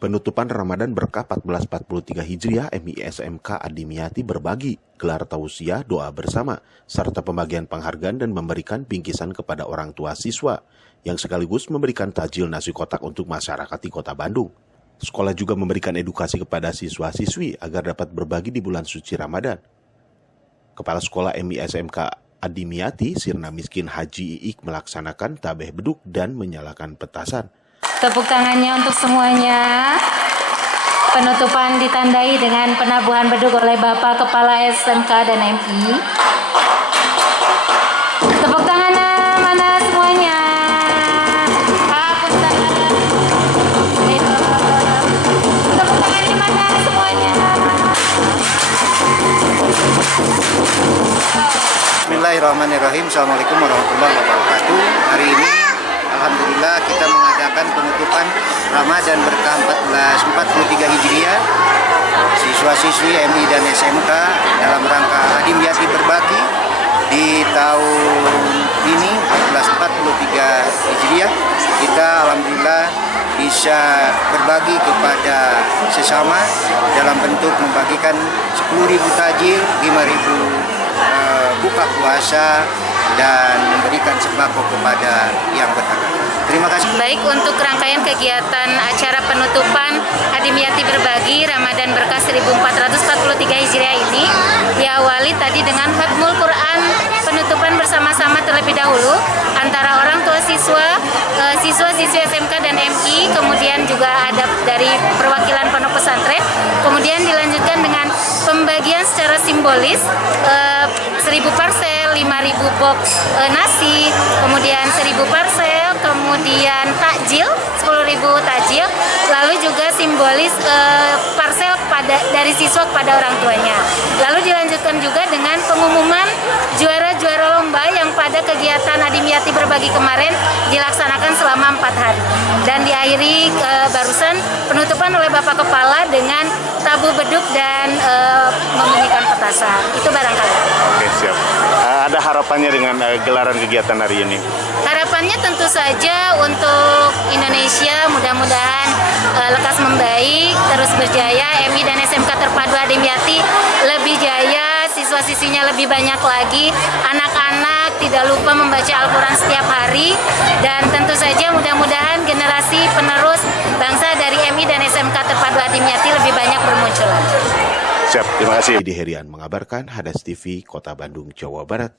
Penutupan Ramadan Berkah 1443 Hijriah MISMK Adimyati berbagi gelar tausiah, doa bersama, serta pembagian penghargaan dan memberikan bingkisan kepada orang tua siswa, yang sekaligus memberikan tajil nasi kotak untuk masyarakat di Kota Bandung. Sekolah juga memberikan edukasi kepada siswa-siswi agar dapat berbagi di bulan suci Ramadan. Kepala Sekolah MISMK Adimyati, Sirna Miskin Haji Iik melaksanakan tabeh beduk dan menyalakan petasan. Tepuk tangannya untuk semuanya. Penutupan ditandai dengan penabuhan beduk oleh Bapak Kepala SMK dan MI. Tepuk tangannya mana semuanya? Hapus tangan. Tepuk tangannya mana semuanya? Bismillahirrahmanirrahim. Assalamualaikum warahmatullahi wabarakatuh. Hari ini alhamdulillah kita mengadakan penutupan Ramadan Berkah 1443 Hijriah siswa-siswi MI dan SMK dalam rangka Adimyati berbagi di tahun ini 1443 Hijriah. Kita alhamdulillah bisa berbagi kepada sesama dalam bentuk membagikan 10.000 tajil, 5.000 buka puasa, dan memberikan sembako kepada yang berhak. Terima kasih. Baik, untuk rangkaian kegiatan acara penutupan Adimyati Berbagi Ramadan Berkah 1443 Hijriah ini diawali tadi dengan khatmul Quran, penutupan bersama-sama terlebih dahulu antara orang tua siswa, siswa-siswi SMK dan MI, kemudian juga ada dari perwakilan pondok pesantren, kemudian dilanjutkan dengan pembagian secara simbolis 1.000 parcel, 5.000 box nasi, kemudian 1.000 parcel, kemudian takjil 10.000 takjil, lalu juga simbolis parcel dari siswa kepada orang tuanya. Lalu dilanjutkan juga dengan pengumuman juara-juara lomba yang pada kegiatan Adimyati Berbagi kemarin dilaksanakan selama 4 hari. Dan diakhiri barusan penutupan oleh Bapak Kepala dengan tabuh beduk dan membunyikan petasan. Itu barangkali. Oke, siap. Ada harapannya dengan gelaran kegiatan hari ini? Harapannya tentu saja untuk Indonesia mudah-mudahan lekas membaik, terus berjaya, MI dan SMK terpadu Adimyati lebih jaya, siswa-siswinya lebih banyak lagi, anak-anak tidak lupa membaca Al-Quran setiap hari, dan tentu saja mudah-mudahan generasi penerus bangsa dari MI dan SMK terpadu Adimyati lebih banyak bermunculan. Siap, terima kasih. Didi Herian mengabarkan, Hadas TV, Kota Bandung, Jawa Barat.